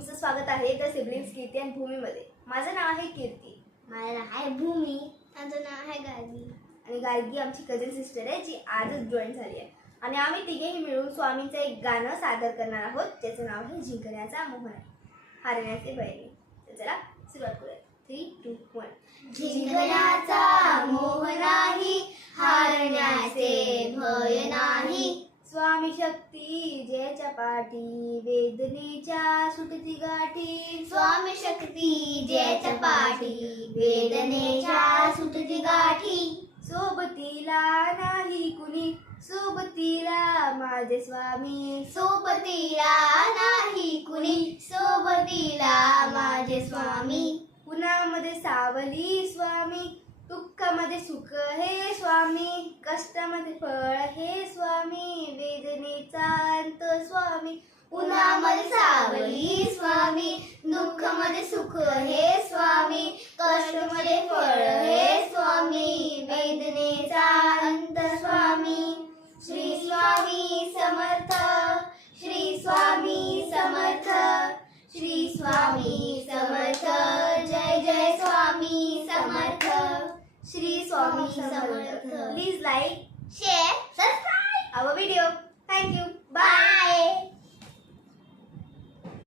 तुमचं स्वागत आहे द सिबलिंग्स कीर्ती आणि भूमीमध्ये। माझं नाव आहे कीर्ती, माझं नाव आहे भूमी, माझं नाव आहे गार्गी आणि गार्गी आमची कझन सिस्टर आहे जी आजच जॉईन झाली आहे। आणि आम्ही तिघेही मिळून स्वामींचं एक गाणं सादर करणार आहोत, ज्याचं नाव आहे जिंकण्याचा मोह नाही हारण्याचे भय नाही। तर चला सुरुवात करूया। 3, 2, 1। जिंकण्याचा मोह नाही, हारण्याचे भय नाही। स्वामी शक्ती जयच्या पाठी, वेदनेच्या सुटती गाठी। स्वामी शक्ती जयच्या पाठी, वेदनेच्या सुटती गाठी। सोबतीला नाही कुणी, सोबतीला माझे स्वामी। सोबतीला नाही कुणी, सोबतीला माझे स्वामी। उन्हामध्ये सावली स्वामी, दुःखामध्ये सुख हे स्वामी। कष्टामध्ये फळ हे स्वामी, वेदनेचा अंत स्वामी। उन्हामध्ये सावली स्वामी, दुःखामध्ये सुख हे स्वामी। कष्टामध्ये फळ हे स्वामी, वेदनेचा अंत स्वामी। श्री स्वामी समर्थ, श्री स्वामी समर्थ, श्री स्वामी समर्थ। जय जय Swami Samarth, Shri Swami Samarth. Samarth. Please like, share, subscribe our video. Thank you. Bye.